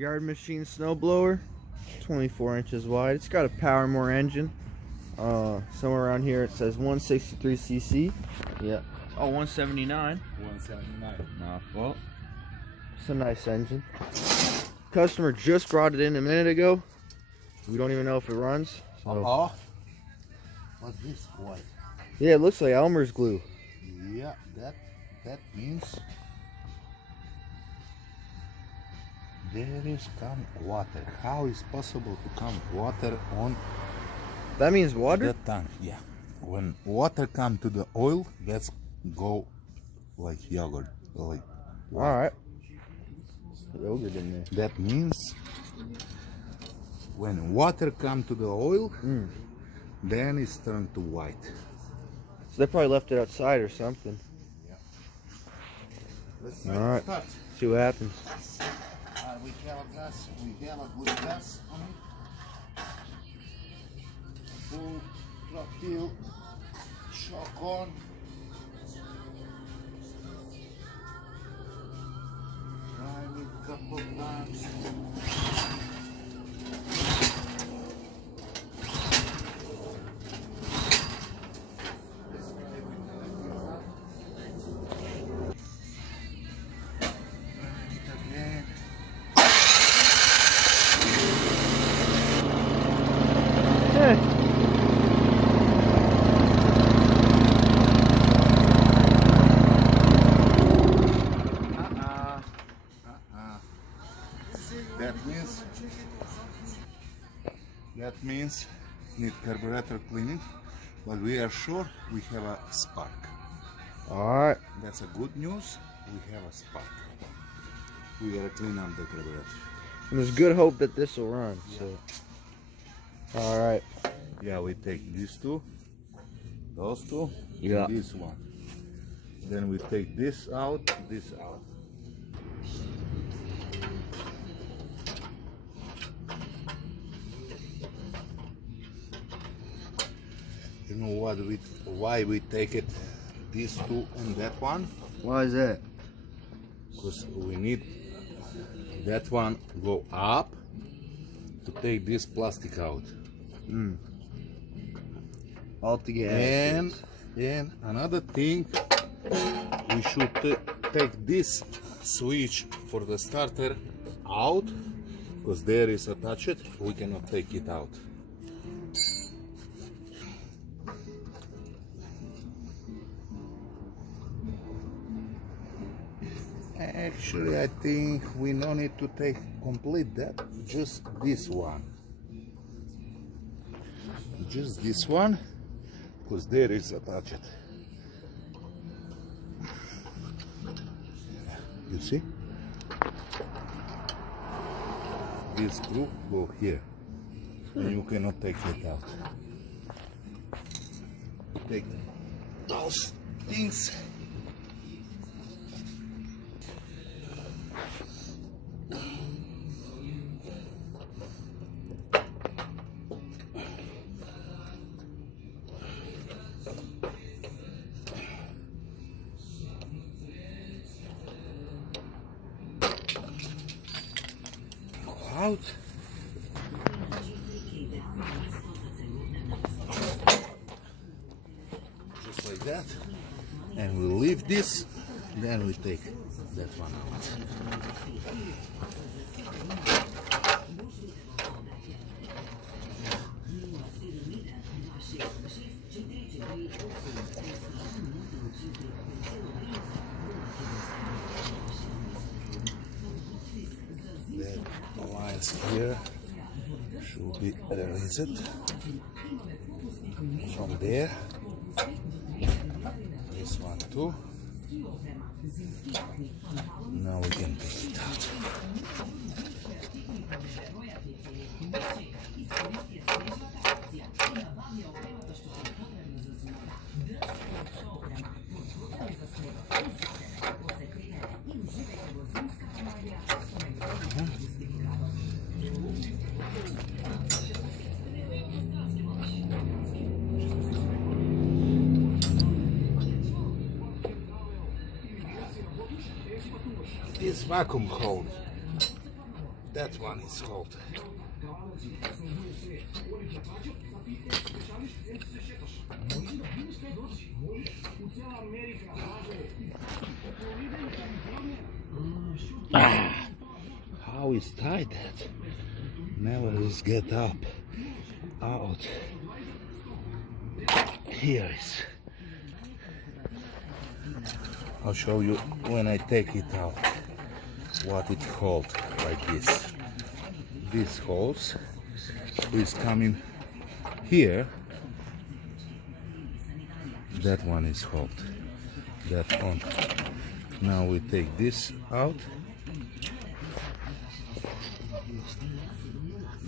yard machine snowblower, 24 inches wide. It's got a POWERMORE engine. Somewhere around here it says 163 cc. Yeah. Oh, 179. 179. My fault. It's a nice engine. Customer just brought it in a minute ago. We don't even know if it runs. So. What's this? White. Yeah, it looks like Elmer's glue. Yeah, that means there is come water. How is possible to come water on? That means water? The tank, yeah. When water come to the oil, that's go like yogurt. Like alright. Yogurt in there. That means when water come to the oil, then it's turned to white. So they probably left it outside or something. Yeah. Let's alright. Start. See what happens. We have a gas. We have a good gas on it. Full throttle, shock on. Drive it a couple of times. That means need carburetor cleaning, but we are sure we have a spark. Alright. That's a good news. We have a spark. We gotta clean up the carburetor. And there's good hope that this will run. So. Alright. Yeah, we take these two, those two, yeah, and this one. Then we take this out, this out. You know what? Why we take it, these two and that one? Why is that? Because we need that one go up to take this plastic out. All together. And another thing, we should take this switch for the starter out, because there is attached. We cannot take it out. Actually, I think we don't need to take complete that, just this one. Just this one, because there is attached. You see? This screw go here, and you cannot take it out. Take those things. Out. Just like that, and we leave this, then we take that one out. The lines here should be released from there. This one too. Now we can take it out. This vacuum hole, That one is hot. How is tight that? Never just get up, out. Here is. I'll show you when I take it out what it holds like this. This holes is coming here. That one is hot. That on. Now we take this out.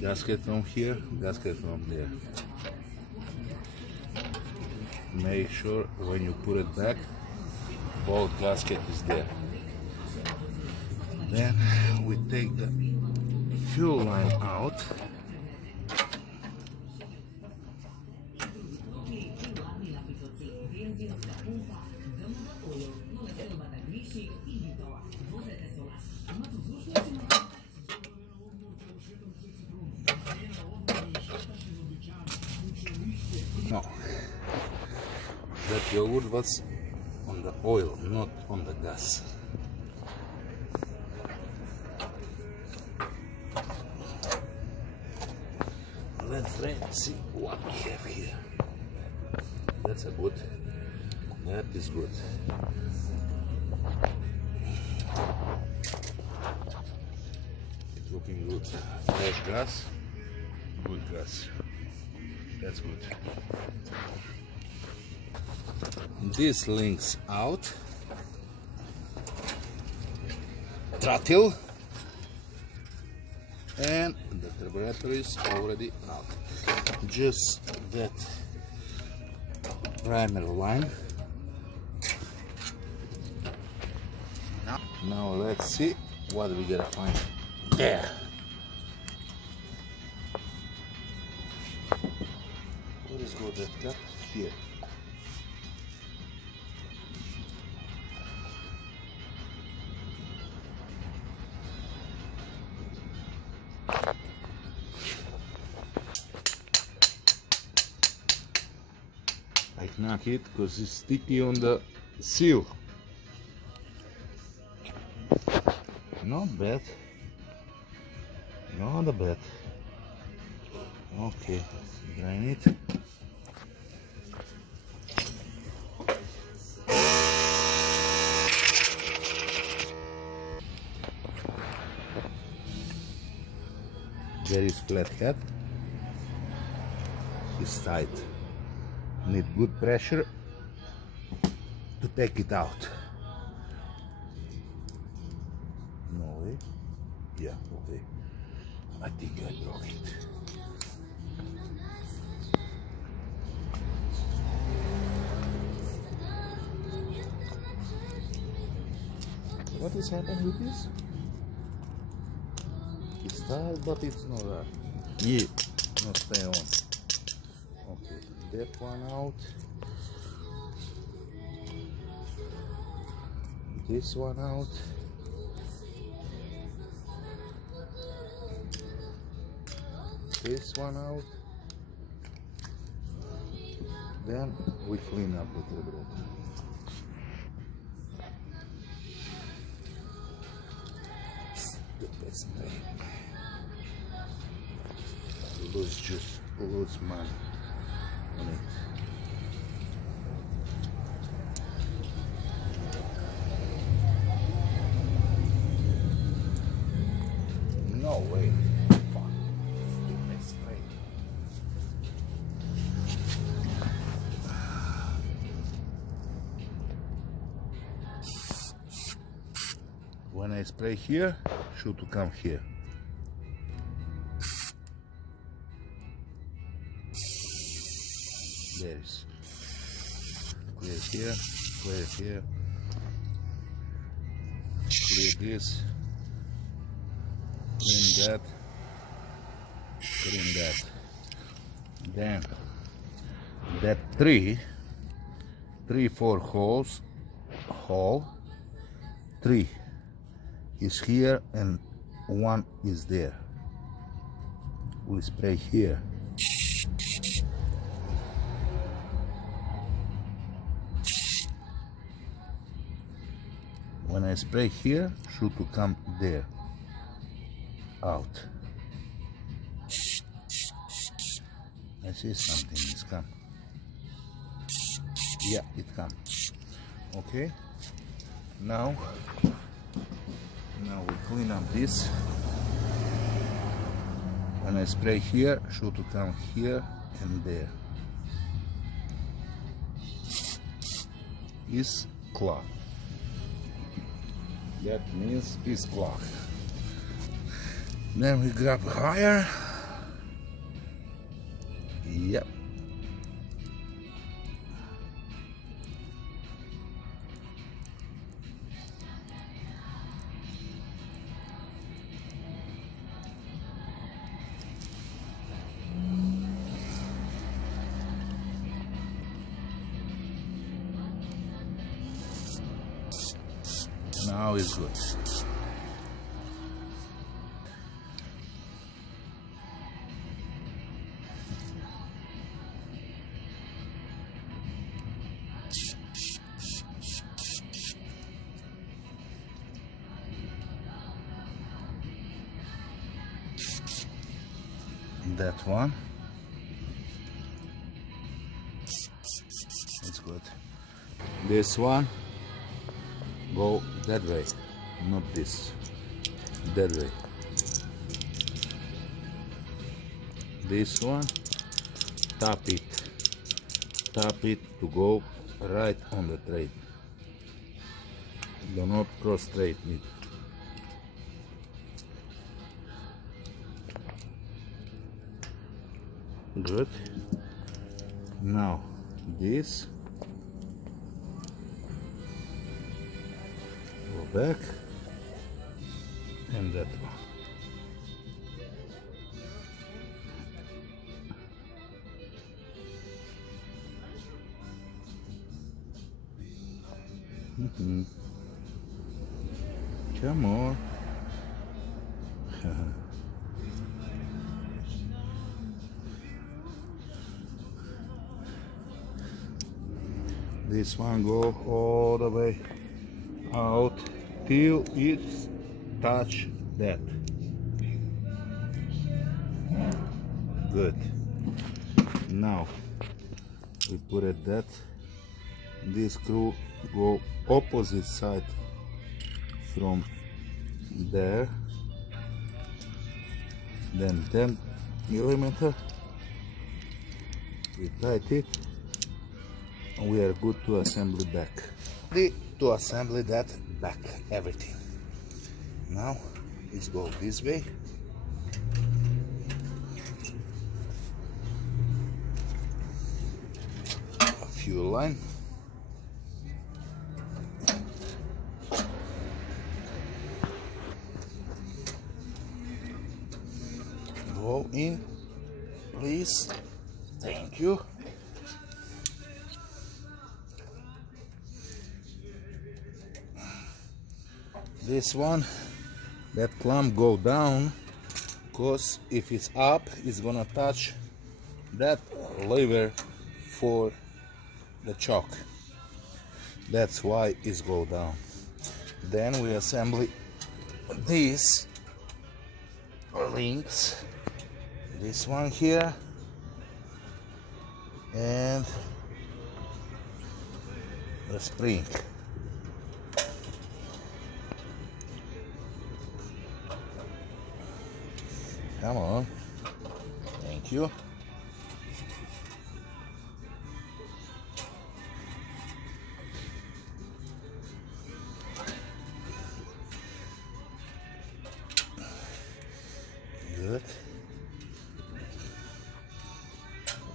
Gasket from here, gasket from there. Make sure when you put it back, both gasket is there. Then we take the fuel line out. No, that yogurt was on the oil, not on the gas. Let's try and see what we have here. That's a good. That is good. It's looking good. Fresh gas, good gas. That's good. This links out. Throttle. And the carburetor is already out. Just that primer line. Now let's see what we gotta find there. What is good that cut here? I knock it because it's sticky on the seal. Not bad. Not bad. Okay, drain it. There is flat head. It's tight. Need good pressure to take it out. No way? Yeah, okay. I think I broke it. What is happening with this? It's tight, but it's not Yeah. not stay on. Okay, that one out. This one out. This one out. Then we clean up the carburetor. The best way. Lose money on it. No way. Fuck. Let's spray. When I spray here, should to come here. There is. Clear here, clear here. Clear this. Clean that. Clean that. Then that three, 4 holes, hole 3 is here and one is there. We spray here. When I spray here, should to come there, out. I see something is come. Yeah, it come. Okay. Now we clean up this. When I spray here, should to come here and there. Is clogged. That means it's clogged. Then we grab higher. Yep. Now it's good. That one. It's good. This one go that way, not this. That way. This one, tap it to go right on the thread. Do not cross thread it. Good. Now this, go back, and that one. Come on. This one go all the way out till it touch that. Good. Now we put it that. This screw go opposite side from there. Then 10 millimeter. We tight it. And we are good to assemble back. Ready to assemble that back, everything. Now let's go this way. A few line. Go in, please. Thank you. This one, that clamp go down, because if it's up, it's gonna touch that lever for the choke. That's why it's go down. Then we assemble these links, this one here, and the spring. Come on. Thank you. Good.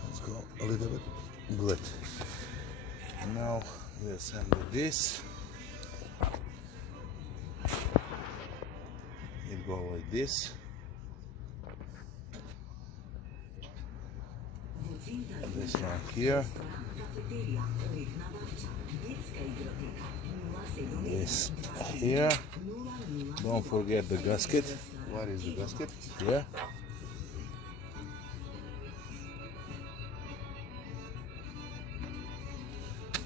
Let's go a little bit. Good. Now we assemble this. It go like this. This one here. This here. Don't forget the gasket. Where is the gasket? Here.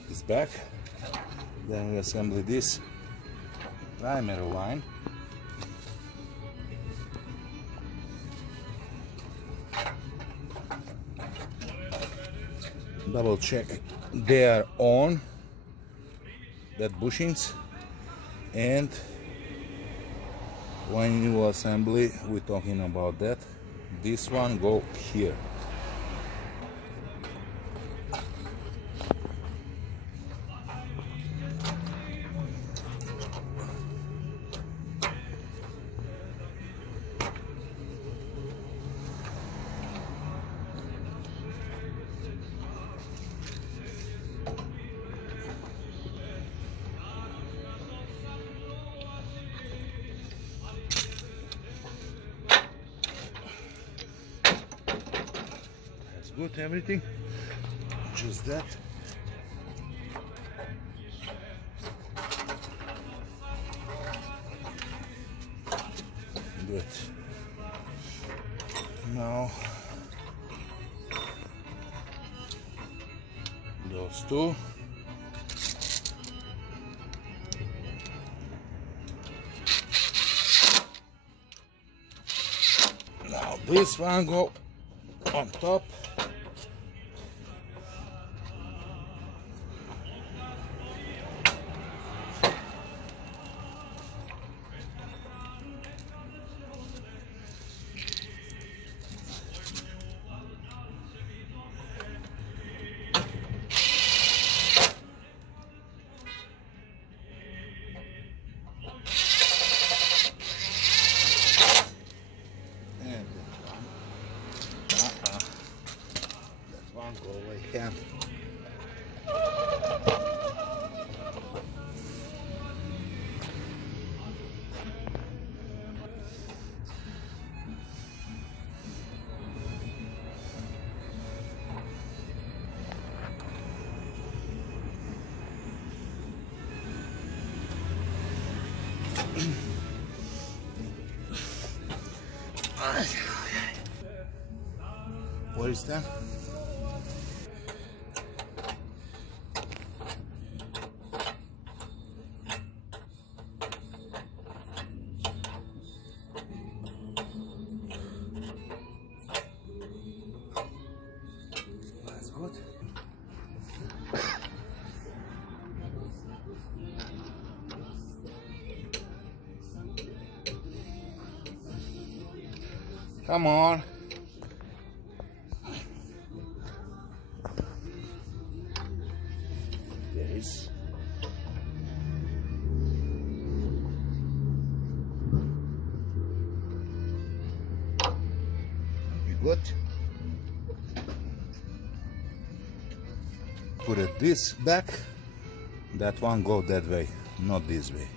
It's back. Then we assemble this primary line. Double check they are on that bushings, and when you assembly we're talking about that. This one go here. Good, everything, just that. Good. Now those two. Now this one go on top. Go away here. What is that? That's good. Come on. Yes. You good? Put it this back. That one go that way, not this way.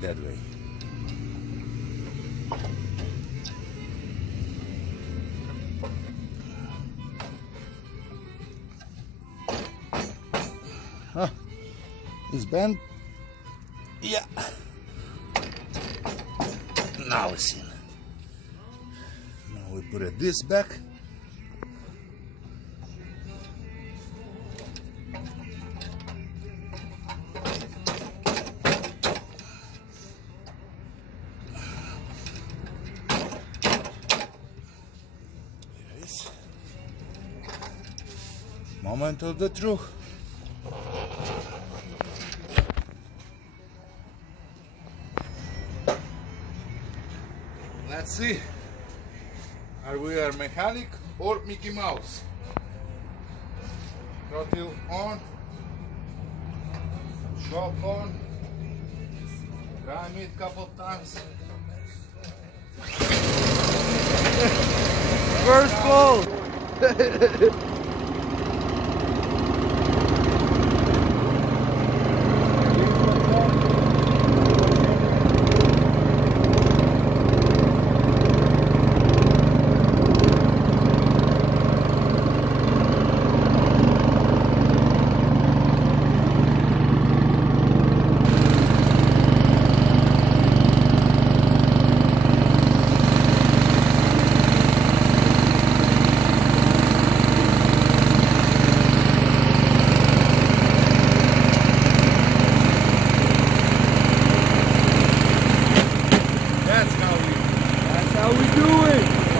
That way. Huh? It's bent. Yeah. Now it's in. Now we put it this back. Here is. Moment of the truth. Let's see, are we a mechanic or Mickey Mouse? Throttle on, shock on, prime it couple times. First full! How we doing?